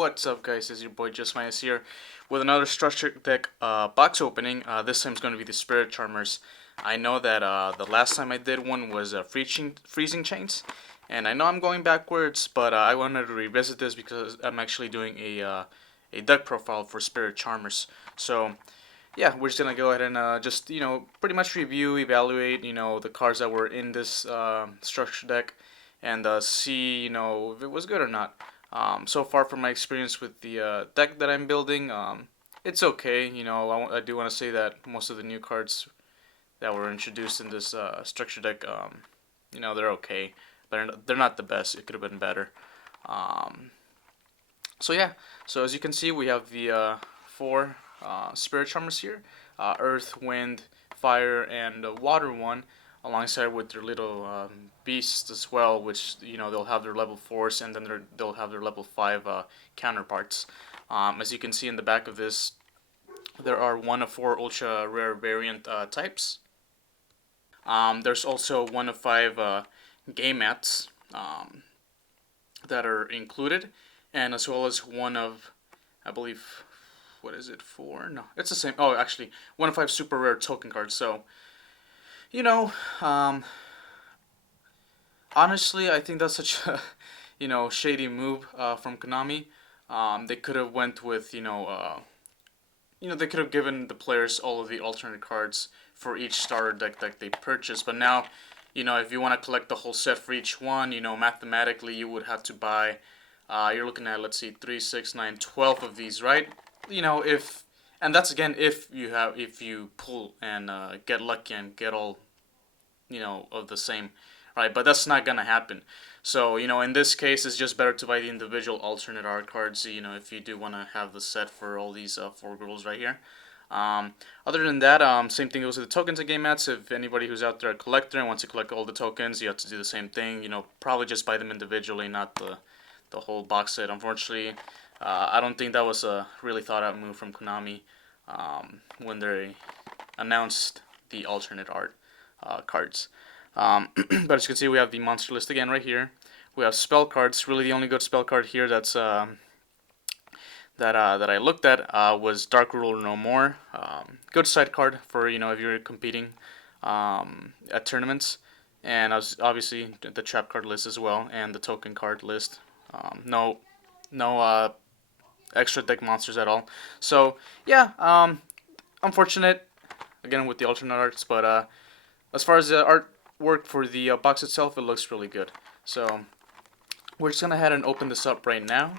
What's up, guys? It's your boy Just Minus here with another structure deck box opening. This time it's going to be the Spirit Charmers. I know that the last time I did one was freezing chains, and I know I'm going backwards, but I wanted to revisit this because I'm actually doing a deck profile for Spirit Charmers. So yeah, we're just gonna go ahead and just pretty much review, evaluate the cards that were in this structure deck, and see if it was good or not. So far from my experience with the deck that I'm building, it's okay. I do want to say that most of the new cards that were introduced in this structure deck, they're okay. They're not the best. It could have been better. Um, so yeah, so as you can see, we have the four Spirit Charmers here: Earth, Wind, Fire, and Water one, alongside with their little beasts as well, which they'll have their level 4s, and then they'll have their level 5 counterparts. As you can see in the back of this, there are 1 of 4 ultra rare variant types. There's also 1 of 5 game mats that are included, and as well as 1 of, I believe, what is it, 4? No, it's the same. Oh, actually, 1 of 5 super rare token cards. So, you know, um, honestly, I think that's such a shady move from Konami. They could have went with they could have given the players all of the alternate cards for each starter deck that they purchased. But now, if you want to collect the whole set for each one, mathematically you would have to buy. You're looking at, let's see, 3, 6, 9, 12 of these, right? If and that's again if you pull and get lucky and get all of the same, right? But that's not gonna happen. So in this case, it's just better to buy the individual alternate art cards. If you do want to have the set for all these 4 girls right here. Other than that, same thing goes with the tokens and game mats. If anybody who's out there a collector and wants to collect all the tokens, you have to do the same thing. Probably just buy them individually, not the whole box set. Unfortunately, I don't think that was a really thought out move from Konami when they announced the alternate art cards. But as you can see, we have the monster list again right here. We have spell cards. Really, the only good spell card here that's that I looked at was Dark Ruler No More. Good side card for if you're competing at tournaments, and obviously the trap card list as well, and the token card list. No extra deck monsters at all. So yeah, unfortunate again with the alternate arts, but as far as the artwork for the box itself, it looks really good. So we're just gonna head and open this up right now.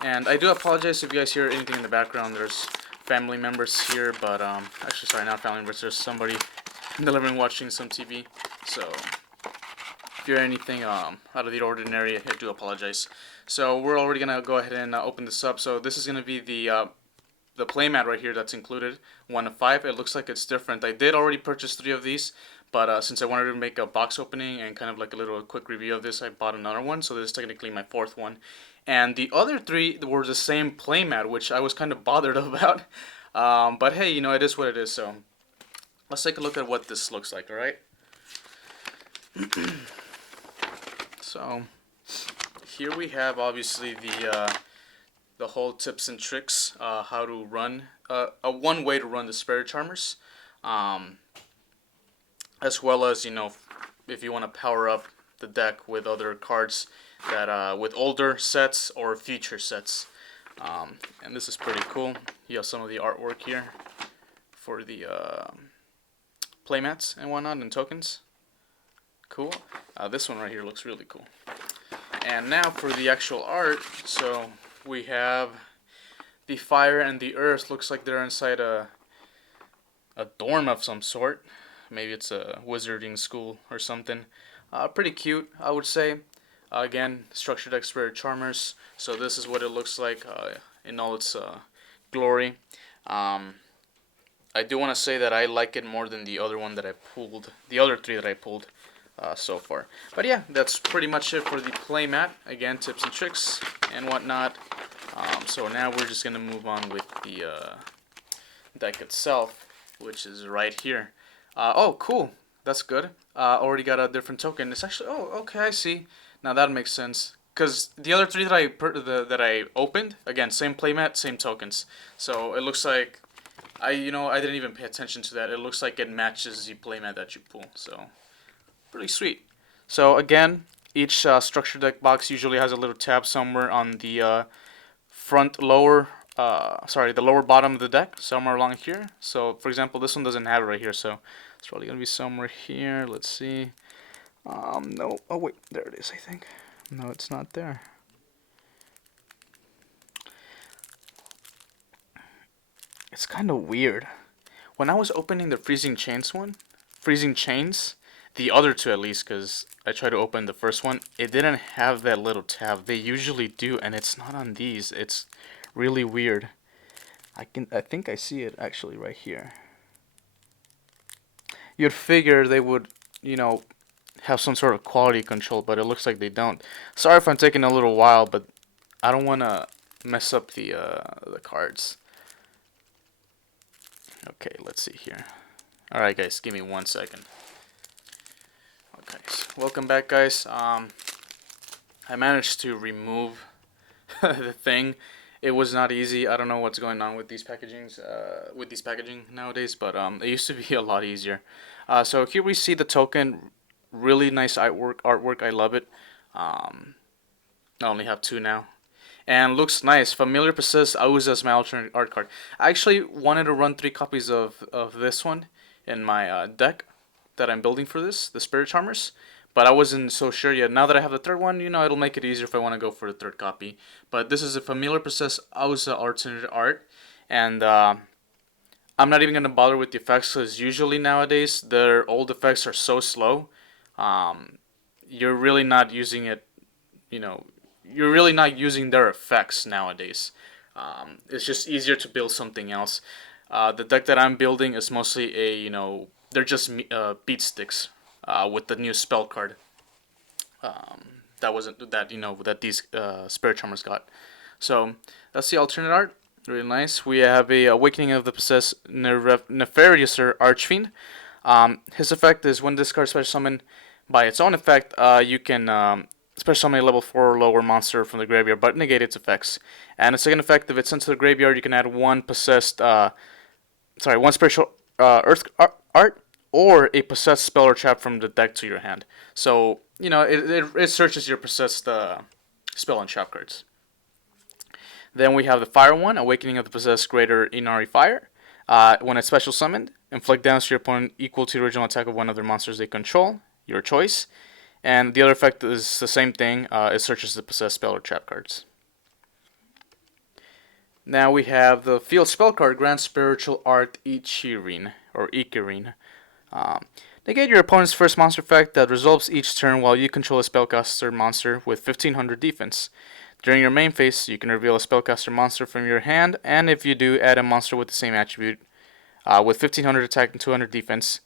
And I do apologize if you guys hear anything in the background. There's family members here, but actually, sorry, not family members. There's somebody in the living room watching some TV. So if you hear anything out of the ordinary, I do apologize. So we're already gonna go ahead and open this up. So this is gonna be the playmat right here that's included, 1 of 5. It looks like it's different. I did already purchase 3 of these, but since I wanted to make a box opening and kind of like a little quick review of this, I bought another one. So this is technically my 4th one. And the other 3 were the same playmat, which I was kind of bothered about. But hey, it is what it is. So let's take a look at what this looks like, alright? So here we have obviously the whole tips and tricks, how to run, one way to run the Spirit Charmers, as well as, if you want to power up the deck with other cards that, with older sets or future sets. And this is pretty cool. You have some of the artwork here for the playmats and whatnot and tokens. Cool. This one right here looks really cool. And now for the actual art, so we have the fire and the earth. Looks like they're inside a dorm of some sort. Maybe it's a wizarding school or something. Pretty cute, I would say. Again, structured deck Spirit Charmers. So this is what it looks like in all its glory. I do want to say that I like it more than the other one that I pulled. The other 3 that I pulled so far. But yeah, that's pretty much it for the playmat. Again, tips and tricks and whatnot. So now we're just going to move on with the deck itself, which is right here. Oh, cool. That's good. Already got a different token. It's actually, oh, okay, I see. Now that makes sense. because the other three that that I opened, again, same playmat, same tokens. So it looks like I didn't even pay attention to that. It looks like it matches the playmat that you pull. So pretty sweet. So again, each structure deck box usually has a little tab somewhere on the front lower, the lower bottom of the deck, somewhere along here. So for example, this one doesn't have it right here, so it's probably gonna be somewhere here. Let's see. No. Oh wait, there it is. I think. No, it's not there. It's kind of weird. When I was opening the Freezing Chains, the other two at least, because I tried to open the first one, it didn't have that little tab. They usually do, and it's not on these. It's really weird. I think I see it actually right here. You'd figure they would, have some sort of quality control, but it looks like they don't. Sorry if I'm taking a little while, but I don't want to mess up the cards. Okay, let's see here. Alright guys, give me 1 second. Okay, so welcome back guys. I managed to remove the thing. It was not easy. I don't know what's going on with these packaging nowadays, but it used to be a lot easier. So here we see the token. Really nice artwork. I love it. I only have 2 now. And looks nice. Familiar Possessed. I use as my alternate art card. I actually wanted to run 3 copies of this one in my deck that I'm building for this, the Spirit Charmers. But I wasn't so sure yet. Now that I have the 3rd one, it'll make it easier if I want to go for the 3rd copy. But this is a Familiar Possessed Auza alternate art. And I'm not even going to bother with the effects because usually nowadays their old effects are so slow. You're really not using it, you're really not using their effects nowadays. It's just easier to build something else. The deck that I'm building is mostly they're just beat sticks with the new spell card. That these Spirit Charmers got. So that's the alternate art. Really nice. We have a Awakening of the Possessed Nefarious Archfiend. His effect is when this card special summon by its own effect, you can special summon a level 4 or lower monster from the graveyard, but negate its effects. And the second effect, if it's sent to the graveyard, you can add one one spiritual earth art or a possessed spell or trap from the deck to your hand. So it searches your possessed spell and trap cards. Then we have the fire one, Awakening of the Possessed Greater Inari Fire. When it's special summoned, inflict damage to your opponent equal to the original attack of one of their monsters they control, your choice. And the other effect is the same thing, it searches the possessed spell or trap cards. Now we have the field spell card, Grand Spiritual Art Ichirin, or Ikirin. Negate your opponent's first monster effect that resolves each turn while you control a spellcaster monster with 1500 defense. During your main phase, you can reveal a spellcaster monster from your hand, and if you do, add a monster with the same attribute with 1500 attack and 200 defense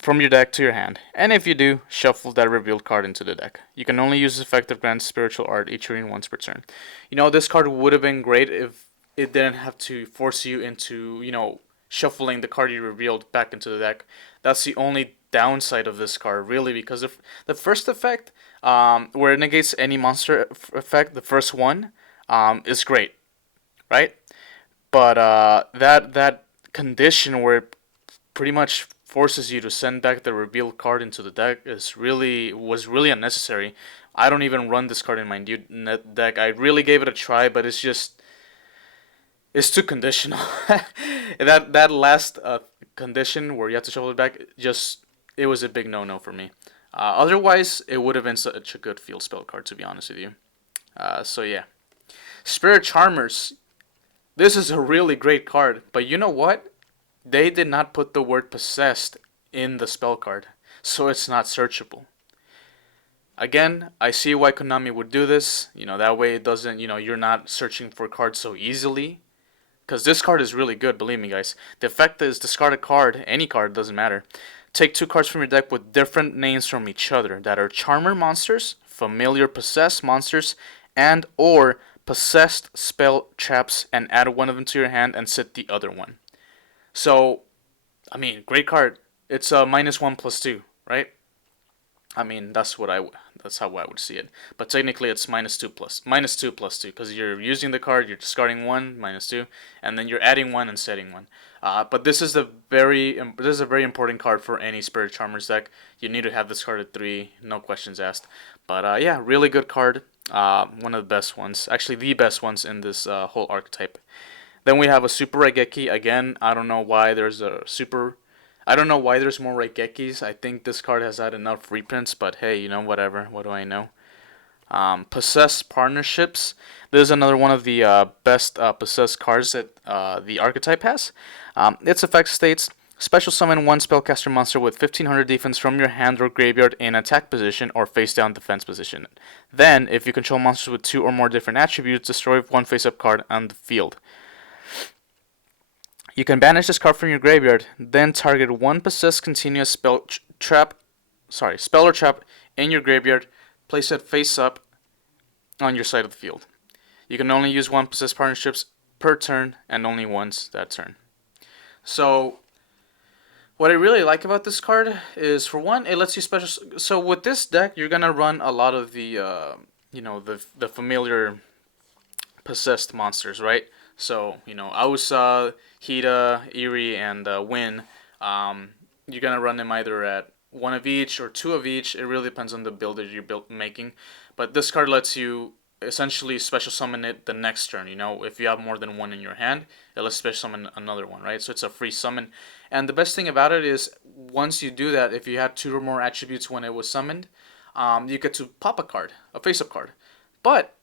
from your deck to your hand. And if you do, shuffle that revealed card into the deck. You can only use this effect of Grand Spiritual Art Ichirin once per turn. This card would have been great if it didn't have to force you into, shuffling the card you revealed back into the deck. That's the only downside of this card, really, because the first effect, where it negates any monster effect, the first one, is great, right? But that condition where it pretty much forces you to send back the revealed card into the deck was really unnecessary. I don't even run this card in my deck. I really gave it a try, but it's too conditional. that last condition where you have to shuffle it back, it was a big no-no for me. Otherwise, it would have been such a good field spell card, to be honest with you. So yeah. Spirit Charmers. This is a really great card, but you know what? They did not put the word possessed in the spell card, so it's not searchable. Again, I see why Konami would do this. That way it doesn't, you're not searching for cards so easily. Because this card is really good, believe me, guys. The effect is discard a card, any card, doesn't matter. Take 2 cards from your deck with different names from each other that are Charmer monsters, Familiar Possessed monsters, and or Possessed spell traps, and add one of them to your hand and sit the other one. So, great card. It's a -1/+2, right? That's what That's how I would see it. But technically, it's minus two plus two because you're using the card, you're discarding one, minus two, and then you're adding one and setting one. But this is a very important card for any Spirit Charmers deck. You need to have this card at 3, no questions asked. But yeah, really good card. One of the best ones, actually the best ones in this whole archetype. Then we have a Super Raigeki. Again, I don't know why there's more Raigekis. I think this card has had enough reprints, but hey, whatever. What do I know? Possessed Partnerships. This is another one of the best possessed cards that the archetype has. Its effect states: special summon one spellcaster monster with 1500 defense from your hand or graveyard in attack position or face down defense position. Then, if you control monsters with 2 or more different attributes, destroy one face-up card on the field. You can banish this card from your graveyard, then target one possessed continuous spell or trap in your graveyard, place it face up on your side of the field. You can only use one possessed partnerships per turn and only once that turn. So, what I really like about this card is, for one, it lets you special. So with this deck, you're gonna run a lot of the the familiar possessed monsters, right? So, Ausa, Hida, Eerie, and Win. You're going to run them either at 1 of each or 2 of each. It really depends on the build that you're making. But this card lets you essentially special summon it the next turn. If you have more than 1 in your hand, it lets special summon another one, right? So it's a free summon. And the best thing about it is, once you do that, if you had 2 or more attributes when it was summoned, you get to pop a card, a face-up card. But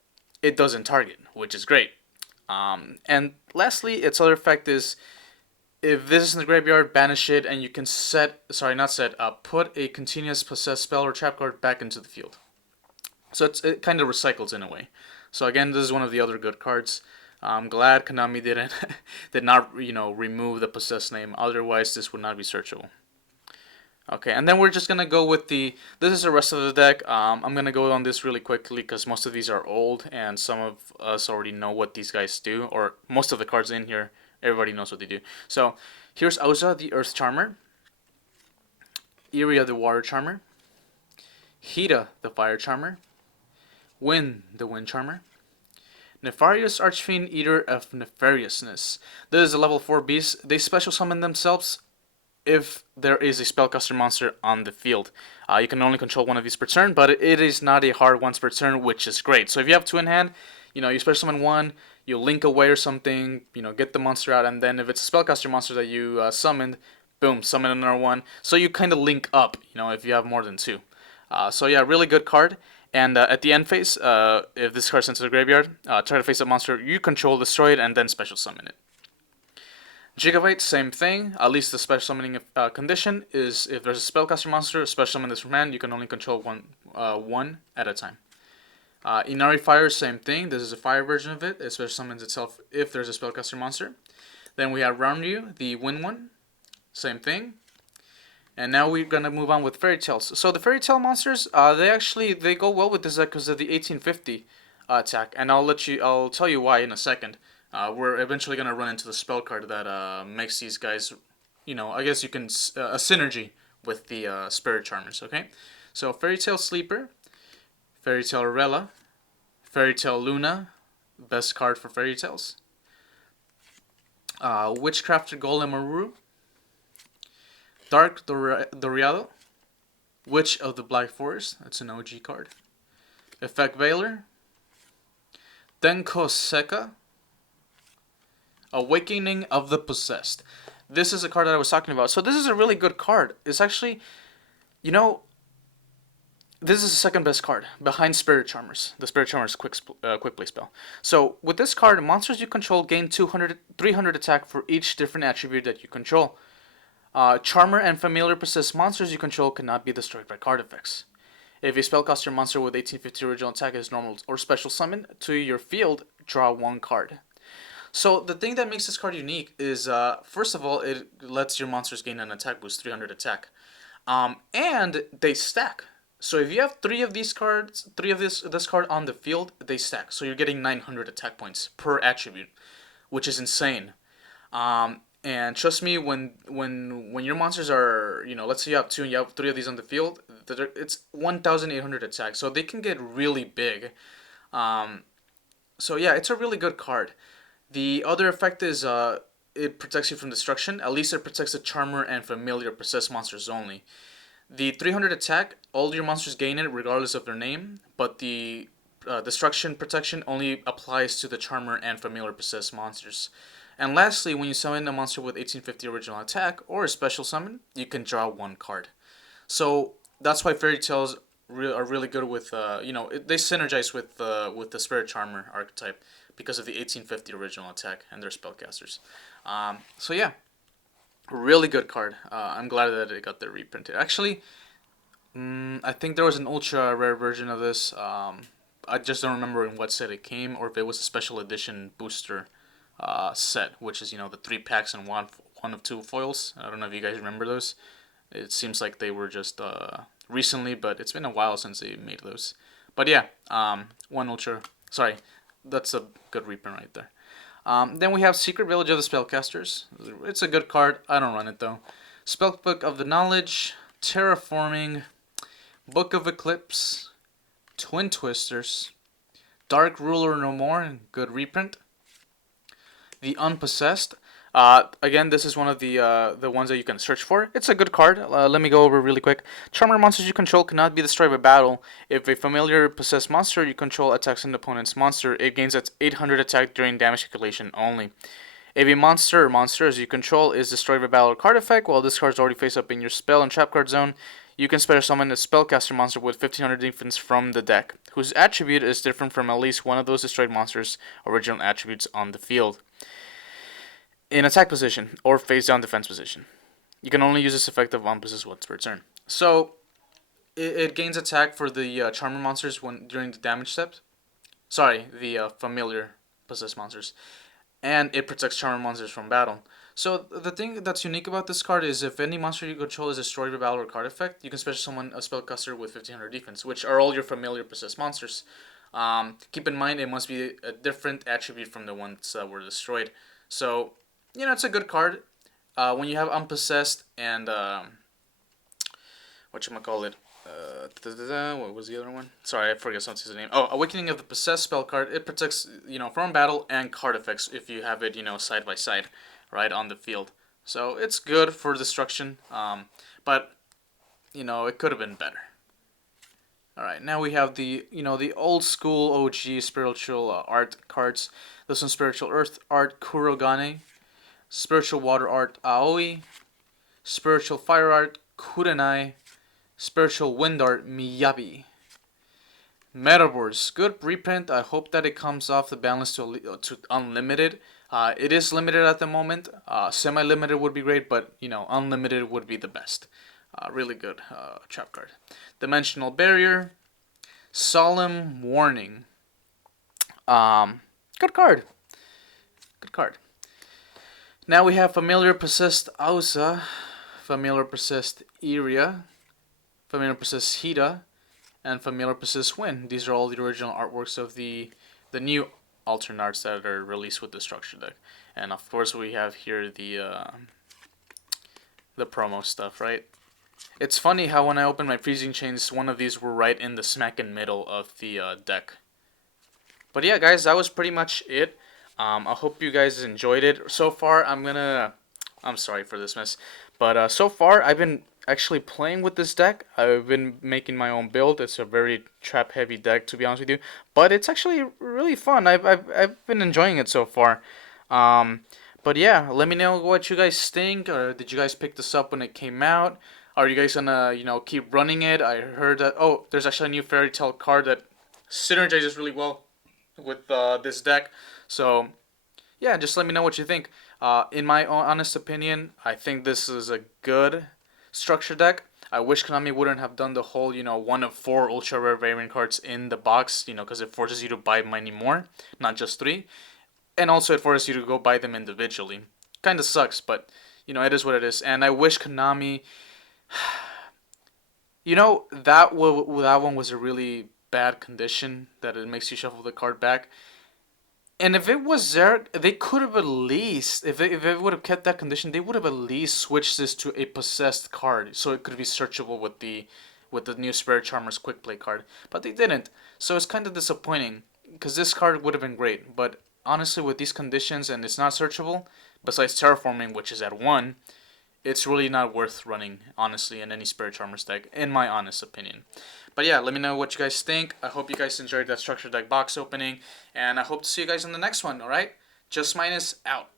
it doesn't target, which is great. And lastly, its other effect is, if this is in the graveyard, banish it, and you can put a continuous possessed spell or trap card back into the field. So it kind of recycles in a way. So again, this is one of the other good cards. I'm glad Konami did not remove the possessed name. Otherwise, this would not be searchable. Okay, and then we're just gonna go with this is the rest of the deck. I'm gonna go on this really quickly because most of these are old and some of us already know what these guys do, or most of the cards in here, everybody knows what they do. So here's Ausa, the Earth Charmer, Iria, the Water Charmer, Hida, the Fire Charmer, Win, the Wind Charmer, Nefarious Archfiend, Eater of Nefariousness. This is a level 4 beast. They special summon themselves if there is a spellcaster monster on the field. You can only control 1 of these per turn, but it is not a hard once per turn, which is great. So if you have 2 in hand, you special summon 1, you link away or something, get the monster out, and then if it's a spellcaster monster that you summoned, boom, summon another 1. So you kind of link up, if you have more than 2. So yeah, really good card. And at the end phase, if this card's into the graveyard, try to face a monster you control, destroy it, and then special summon it. Gigavite, same thing. At least the special summoning condition is, if there's a spellcaster monster, special summon this from hand, you can only control one at a time. Inari Fire, same thing. This is a fire version of it. It special summons itself if there's a spellcaster monster. Then we have Roundryu, the wind one. Same thing. And now we're gonna move on with Fairy Tales. So the Fairy Tale monsters, they go well with this deck because of the 1850 attack, and I'll tell you why in a second. We're eventually gonna run into the spell card that makes these guys, I guess you can a synergy with the Spirit Charmers. Okay, so Fairy Tale Sleeper, Fairy Tale Arella, Fairy Tale Luna, best card for Fairy Tales. Witchcrafter Golem Aruru, Dark Doriado, Witch of the Black Forest, that's an OG card. Effect Veiler, Denko Seka, Awakening of the Possessed. This is a card that I was talking about. So this is a really good card. It's actually, this is the second best card behind Spirit Charmers. The Spirit Charmers quick play spell. So with this card, monsters you control gain 300 attack for each different attribute that you control. Charmer and familiar possessed monsters you control cannot be destroyed by card effects. If a spellcaster monster with 1850 original attack is normal or special summon to your field, draw 1 card. So the thing that makes this card unique is, first of all, it lets your monsters gain an attack boost, 300 attack, and they stack. So if you have 3 of these cards, 3 of this card on the field, they stack. So you're getting 900 attack points per attribute, which is insane. And trust me, when your monsters are, let's say you have two and you have three of these on the field, it's 1,800 attack, so they can get really big. Um, so yeah, it's a really good card. The other effect is it protects you from destruction. At least it protects the Charmer and Familiar possessed monsters only. The 300 attack, all your monsters gain it regardless of their name, but the destruction protection only applies to the Charmer and Familiar possessed monsters. And lastly, when you summon a monster with 1850 original attack or a special summon, you can draw one card. So that's why fairy tales are really good with they synergize with the Spirit Charmer archetype because of the 1850 original attack and their spellcasters. So yeah, really good card. I'm glad that it got reprinted. Actually, I think there was an ultra rare version of this. I just don't remember in what set it came, or if it was a special edition booster set, which is the 3 packs and one of two foils. I don't know if you guys remember those. It seems like they were just recently, but it's been a while since they made those. But yeah, one ultra. Sorry, that's a good reprint right there. Then we have Secret Village of the Spellcasters. It's a good card. I don't run it though. Spellbook of the Knowledge, Terraforming, Book of Eclipse, Twin Twisters, Dark Ruler No More, good reprint. The Unpossessed. Again, this is one of the ones that you can search for. It's a good card. Let me go over really quick. Charmer monsters you control cannot be destroyed by battle. If a familiar possessed monster you control attacks an opponent's monster, it gains its 800 attack during damage calculation only. If a monster or monsters you control is destroyed by battle or card effect, while this card is already face up in your spell and trap card zone, you can special summon a spellcaster monster with 1500 defense from the deck, whose attribute is different from at least one of those destroyed monsters' original attributes on the field. In attack position or face down defense position. You can only use this effect of unpossessed once per turn. So it gains attack for the Charmer monsters during the damage step. Sorry, the familiar possessed monsters, and it protects Charmer monsters from battle. So the thing that's unique about this card is if any monster you control is destroyed by battle or card effect, you can special summon a spellcaster with 1500 defense, which are all your familiar possessed monsters. Keep in mind it must be a different attribute from the ones that were destroyed. So it's a good card. When you have Unpossessed and whatchamacallit, what was the other one? Sorry, I forget something's name. Oh, Awakening of the Possessed spell card. It protects from battle and card effects if you have it side by side, right on the field. So it's good for destruction. But it could have been better. All right, now we have the old school OG spiritual art cards. This one's Spiritual Earth Art Kurogane. Spiritual Water Art Aoi, Spiritual Fire Art Kurenai, Spiritual Wind Art Miyabi. Metaverse, good reprint. I hope that it comes off the balance to unlimited. It is limited at the moment. Semi-limited would be great, but unlimited would be the best. Really good trap card. Dimensional Barrier, Solemn Warning. Good card. Good card. Now we have Familiar Possessed Ausa, Familiar Possessed Iria, Familiar Possessed Hida, and Familiar Possessed Wind. These are all the original artworks of the new alternate arts that are released with the structure deck. And of course we have here the promo stuff, right? It's funny how when I opened my Freezing Chains, one of these were right in the smack in middle of the deck. But yeah, guys, that was pretty much it. I hope you guys enjoyed it. So far, I'm sorry for this mess, but so far I've been actually playing with this deck. I've been making my own build. It's a very trap heavy deck, to be honest with you, but it's actually really fun. I've been enjoying it so far. But yeah, let me know what you guys think. Or did you guys pick this up when it came out? Are you guys gonna keep running it? I heard that there's actually a new fairy tale card that synergizes really well with this deck. So, yeah, just let me know what you think. In my honest opinion, I think this is a good structure deck. I wish Konami wouldn't have done the whole, one of 4 ultra rare variant cards in the box, because it forces you to buy many more, not just 3. And also it forces you to go buy them individually. Kind of sucks, but, it is what it is. And I wish Konami, that one was a really bad condition that it makes you shuffle the card back. And if it was Zerg, they could have at least, if it would have kept that condition, they would have at least switched this to a possessed card, so it could be searchable with the new Spirit Charmer's Quick Play card. But they didn't, so it's kind of disappointing because this card would have been great. But honestly, with these conditions and it's not searchable, besides Terraforming, which is at 1, it's really not worth running, honestly, in any Spirit Charmer's deck, in my honest opinion. But yeah, let me know what you guys think. I hope you guys enjoyed that structured deck box opening, and I hope to see you guys in the next one, alright? Just Minus out.